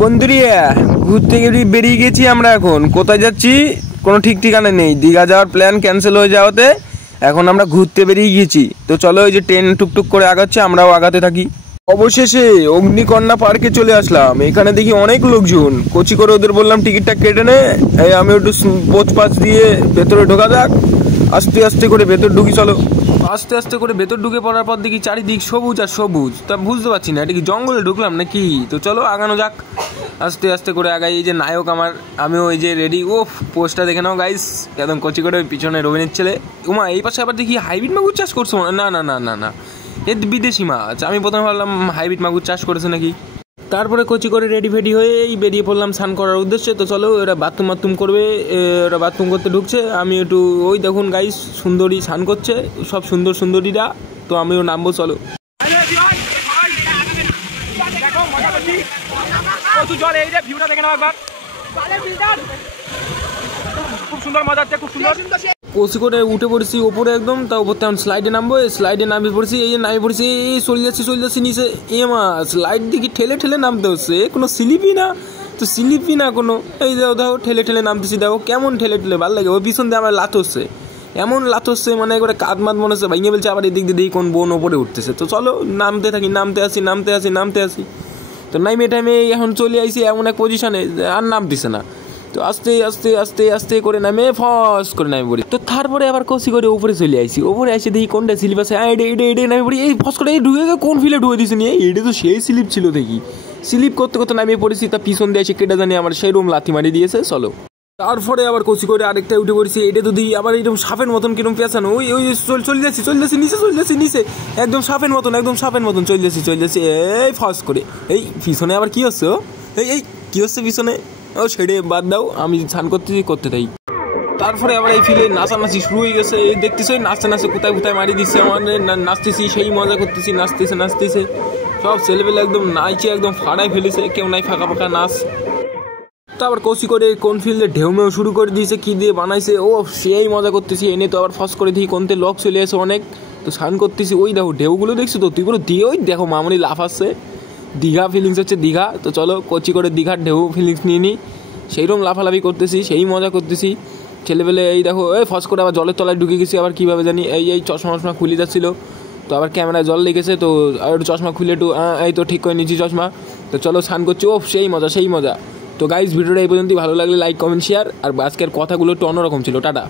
বন্ধুরিয়া ঘুরতে বেরিয়ে গেছি আমরা। এখন কোথায় যাচ্ছি কোনো ঠিক ঠিকানা নেই। দীঘা যাওয়ার প্ল্যান ক্যান্সেল হয়ে যাওয়াতে এখন আমরা ঘুরতে বেরিয়ে গেছি। তো চলো, ওই যে ট্রেন টুকটুক করে আগাচ্ছে, আমরাও আগাতে থাকি। অবশেষে অগ্নিকন্যা পার্কে চলে আসলাম। এখানে দেখি অনেক লোকজন। কোচি করে ওদের বললাম টিকিটটা কেটে নে, আমি একটু পোচ পাচ দিয়ে ভেতরে ঢোকা যাক। আস্তে আস্তে করে ভেতর ঢুকি। চলো, আস্তে আস্তে করে ভেতর ঢুকে পড়ার পর দেখি চারিদিক সবুজ আর সবুজ। তা বুঝতে পারছি না এটা কি জঙ্গলে ঢুকলাম নাকি। তো চলো আগানো যাক, আস্তে আস্তে করে আগাই। এই যে নায়ক আমার, আমিও ওই যে রেডি। ও পোস্টটা দেখে নাও গাইস, একদম কচি করে পিছনে রবিনের ছেলে। উমা এই পাশে আবার দেখি হাইব্রিড মাগুর চাষ করছো। না না না না না, এ বিদেশি মাছ। আমি প্রথমে ভাবলাম হাইব্রিড মাগুর চাষ করেছে নাকি। তারপরে কচি করে রেডি ফেডি হয়ে বেরিয়ে পড়লাম স্নান করার উদ্দেশ্যে। তো চলো, এরা বাথরুম করবে, এরা বাথরুম করতে ঢুকছে। আমি একটু ওই দেখুন গাইস, সুন্দরী স্নান করছে, সব সুন্দরীরা। তো আমিও নামবো, চলো। খুব সুন্দর মজা হচ্ছে, খুব সুন্দর। কচি করে উঠে পড়েছি ওপরে একদম। তা ওপর তেমন স্লাইডে নামবো, স্লাইডে নামিয়ে পড়ছি। এই যে নামিয়ে পড়ছি, এই চলে যাচ্ছি নিচে। এ মা, স্লাইড দিকে ঠেলে নামতে হচ্ছে, কোনো স্লিপই না। তো স্লিপই না কোনো। এই দেখো ঠেলে নামতেছি, দেখো কেমন ঠেলে ভালো লাগে। ওই পিছন দিয়ে আমার লাত হচ্ছে, এমন লাত হচ্ছে মানে একবারে কাঁধ মাত মনে হচ্ছে ভেঙে বলছে। আবার এদিক দিয়ে দেখি কোন বোন ওপরে উঠতেছে। তো চলো নামতে থাকি, নামতে আসি। তো নাইমে টাইমে এখন চলে আইসি এমন এক পজিশনে আর নামতেছে না। তো আস্তে করে নামে ফস করে নামে পড়ি। তো তারপরে আবার কষি করে উপরে চলে আইসি। উপরে আসি দেখি কোনটা স্লিপ আছে, এডে নামে পড়ি। এই ফস করে ঢুকে কোন ফিলে ঢুকে দিয়েছে নিয়ে, এটা তো সেই স্লিপ ছিল দেখি। স্লিপ করতে নামিয়ে পড়েছি। তা পিছন দিয়ে এসে কেটে জানি আমার সেই রুম লাথি মারি দিয়েছে। চলো, তারপরে আবার কচি করে আরেকটা উঠে পড়েছি। এটা তো দিই আবার এরকম সাপের মতন কিরম পেঁচানো। ওই চলে যাচ্ছি নিচে, একদম সাপের মতন চলে যাচ্ছি। এই ফস করে এই পিছনে আবার কি হচ্ছে, এই কি হচ্ছে পিছনে। ও ছেড়ে বাদ দাও, আমি স্নান করতে তাই। তারপরে আবার এই ফিলে নাচানাচি শুরু হয়ে গেছে। এই দেখতেছি নাচতে কোথায় মারি দিচ্ছে আমার। নাচতেছি, সেই মজা করতেছি, নাচতেছে সব ছেলেবেলে একদম নাচে একদম ফাড়াই ফেলেছে, কেউ নাই ফাঁকা নাচ। তারপর কষি করে কোন ফিল্ডে ঢেউমেও শুরু করে দিয়েছে, কি দিয়ে বানাইছে। ও সেই মজা করতেছি। এনে তো আবার ফস করে দিই কোনতে লক চলে আসে অনেক। তো স্নান করতেছি, ওই দেখো ঢেউগুলো দেখছো তো, তুই পুরো দিয়ে ওই দেখো মামনি লাফ আসছে। দীঘা ফিলিংস হচ্ছে দীঘা। তো চলো কচি করে দীঘার ঢেউ ফিলিংস নিয়ে নিই। সেইরকম লাফালাফি করতেছি, সেই মজা করতেছি ছেলেবেলে। এই দেখো এই ফস করে আবার জলের তলায় ঢুকে গেছি। আবার কীভাবে জানি এই চশমা খুলে যাচ্ছিলো। তো আবার ক্যামেরায় জল লেগেছে, তো একটু চশমা খুলে একটু এই তো ঠিক করে নিচ্ছি চশমা। তো চলো স্নান করছি। ও সেই মজা। তো গাইজ ভিডিওটা এই পর্যন্তই। ভালো লাগলে লাইক কমেন্ট শেয়ার। আর আজকের কথাগুলো একটু অন্যরকম ছিল। টাটা।